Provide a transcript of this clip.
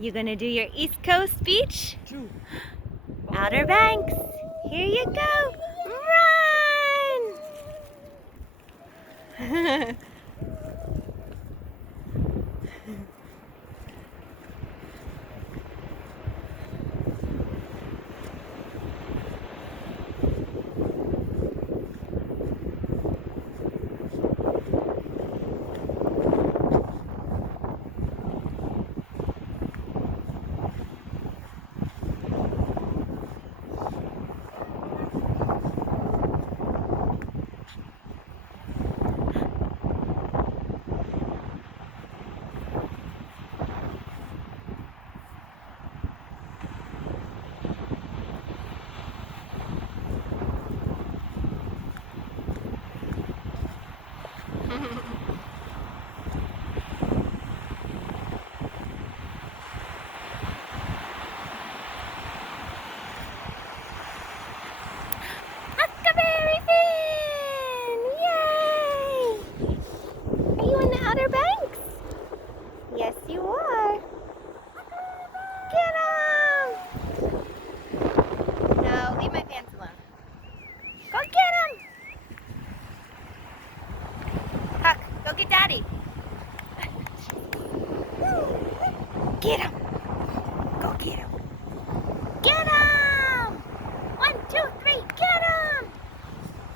You gonna do your East Coast beach? Outer Banks. Here you go. Run! Huckleberry fin! Yay! Are you in the Outer Banks? Yes, you are. Get him! No, leave my fans alone. Go get him! Huck, go get Daddy. Get him!